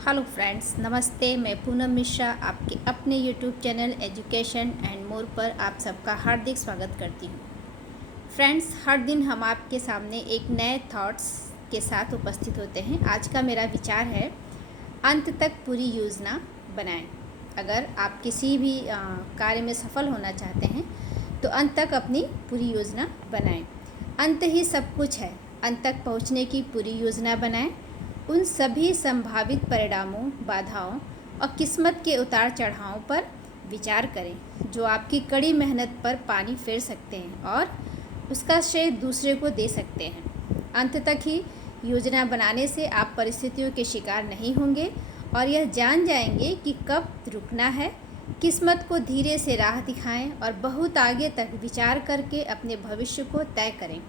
Hello friends, नमस्ते। मैं पूनम मिश्रा आपके अपने YouTube channel education and more पर आप सबका हार्दिक स्वागत करती हूँ। फ्रेंड्स, हर दिन हम आपके सामने एक नए थॉट्स के साथ उपस्थित होते हैं। आज का मेरा विचार है, अंत तक पूरी योजना बनाएं। अगर आप किसी भी कार्य में सफल होना चाहते हैं तो अंत तक अपनी पूरी योजना बनाएं। अंत ही सब कुछ है। अंत तक पहुँचने की पूरी योजना बनाएं। उन सभी संभावित परिणामों, बाधाओं और किस्मत के उतार चढ़ावों पर विचार करें जो आपकी कड़ी मेहनत पर पानी फेर सकते हैं और उसका श्रेय दूसरे को दे सकते हैं। अंत तक ही योजना बनाने से आप परिस्थितियों के शिकार नहीं होंगे और यह जान जाएंगे कि कब रुकना है। किस्मत को धीरे से राह दिखाएं और बहुत आगे तक विचार करके अपने भविष्य को तय करें।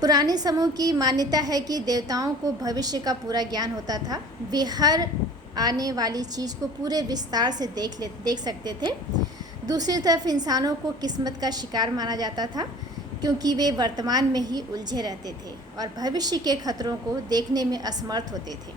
पुराने समयों की मान्यता है कि देवताओं को भविष्य का पूरा ज्ञान होता था। वे हर आने वाली चीज़ को पूरे विस्तार से देख सकते थे। दूसरी तरफ इंसानों को किस्मत का शिकार माना जाता था क्योंकि वे वर्तमान में ही उलझे रहते थे और भविष्य के खतरों को देखने में असमर्थ होते थे।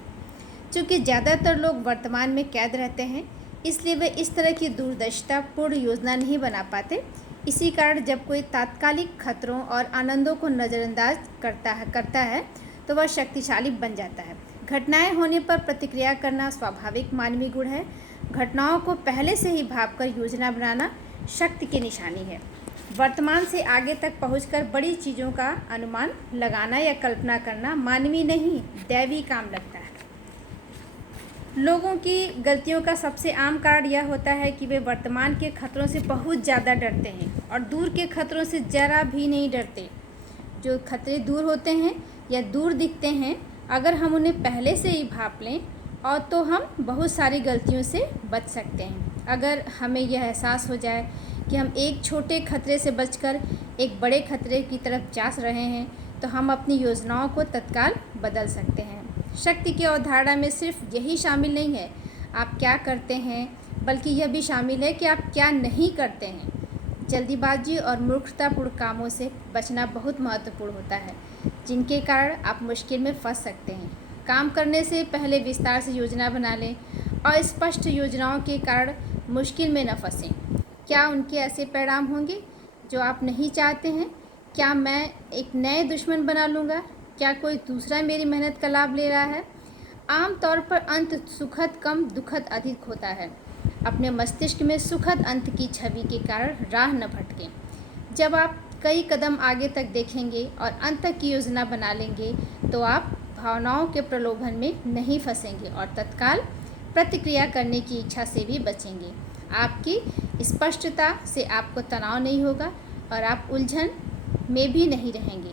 क्योंकि ज़्यादातर लोग वर्तमान में कैद रहते हैं, इसलिए वे इस तरह की दूरदर्शितापूर्ण योजना नहीं बना पाते। इसी कारण जब कोई तात्कालिक खतरों और आनंदों को नज़रअंदाज करता है तो वह शक्तिशाली बन जाता है। घटनाएं होने पर प्रतिक्रिया करना स्वाभाविक मानवीय गुण है। घटनाओं को पहले से ही भांपकर योजना बनाना शक्ति की निशानी है। वर्तमान से आगे तक पहुंचकर बड़ी चीज़ों का अनुमान लगाना या कल्पना करना मानवीय नहीं, दैवी काम लगता है। लोगों की गलतियों का सबसे आम कारण यह होता है कि वे वर्तमान के खतरों से बहुत ज़्यादा डरते हैं और दूर के खतरों से ज़रा भी नहीं डरते। जो खतरे दूर होते हैं या दूर दिखते हैं, अगर हम उन्हें पहले से ही भांप लें और तो हम बहुत सारी गलतियों से बच सकते हैं। अगर हमें यह एहसास हो जाए कि हम एक छोटे खतरे से बचकर एक बड़े खतरे की तरफ जा रहे हैं तो हम अपनी योजनाओं को तत्काल बदल सकते हैं। शक्ति की अवधारणा में सिर्फ यही शामिल नहीं है आप क्या करते हैं, बल्कि यह भी शामिल है कि आप क्या नहीं करते हैं। जल्दीबाजी और मूर्खतापूर्ण कामों से बचना बहुत महत्वपूर्ण होता है, जिनके कारण आप मुश्किल में फंस सकते हैं। काम करने से पहले विस्तार से योजना बना लें और स्पष्ट योजनाओं के कारण मुश्किल में न फंसें। क्या उनके ऐसे परिणाम होंगे जो आप नहीं चाहते हैं? क्या मैं एक नए दुश्मन बना लूँगा? क्या कोई दूसरा मेरी मेहनत का लाभ ले रहा है? आमतौर पर अंत सुखद कम दुखद अधिक होता है। अपने मस्तिष्क में सुखद अंत की छवि के कारण राह न भटकें। जब आप कई कदम आगे तक देखेंगे और अंत तक की योजना बना लेंगे तो आप भावनाओं के प्रलोभन में नहीं फंसेंगे और तत्काल प्रतिक्रिया करने की इच्छा से भी बचेंगे। आपकी स्पष्टता से आपको तनाव नहीं होगा और आप उलझन में भी नहीं रहेंगे,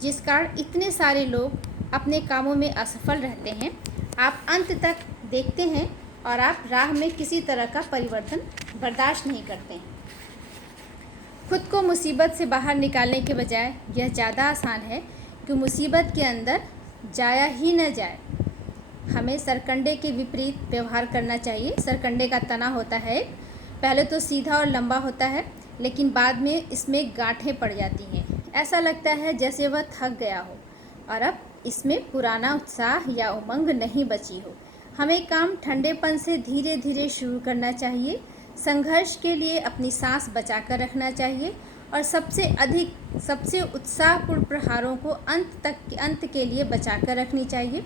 जिस कारण इतने सारे लोग अपने कामों में असफल रहते हैं। आप अंत तक देखते हैं और आप राह में किसी तरह का परिवर्तन बर्दाश्त नहीं करते हैं। खुद को मुसीबत से बाहर निकालने के बजाय यह ज़्यादा आसान है कि मुसीबत के अंदर जाया ही न जाए। हमें सरकंडे के विपरीत व्यवहार करना चाहिए। सरकंडे का तना होता है, पहले तो सीधा और लंबा होता है, लेकिन बाद में इसमें गांठें पड़ जाती हैं। ऐसा लगता है जैसे वह थक गया हो और अब इसमें पुराना उत्साह या उमंग नहीं बची हो। हमें काम ठंडेपन से धीरे धीरे शुरू करना चाहिए। संघर्ष के लिए अपनी सांस बचाकर रखना चाहिए और सबसे उत्साहपूर्ण प्रहारों को अंत के लिए बचाकर रखनी चाहिए।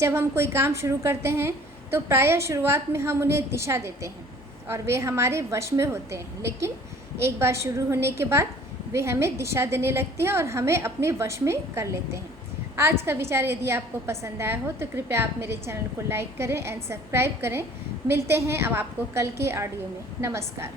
जब हम कोई काम शुरू करते हैं तो प्रायः शुरुआत में हम उन्हें दिशा देते हैं और वे हमारे वश में होते हैं, लेकिन एक बार शुरू होने के बाद वे हमें दिशा देने लगते हैं और हमें अपने वश में कर लेते हैं। आज का विचार यदि आपको पसंद आया हो तो कृपया आप मेरे चैनल को लाइक करें एंड सब्सक्राइब करें। मिलते हैं अब आपको कल के ऑडियो में। नमस्कार।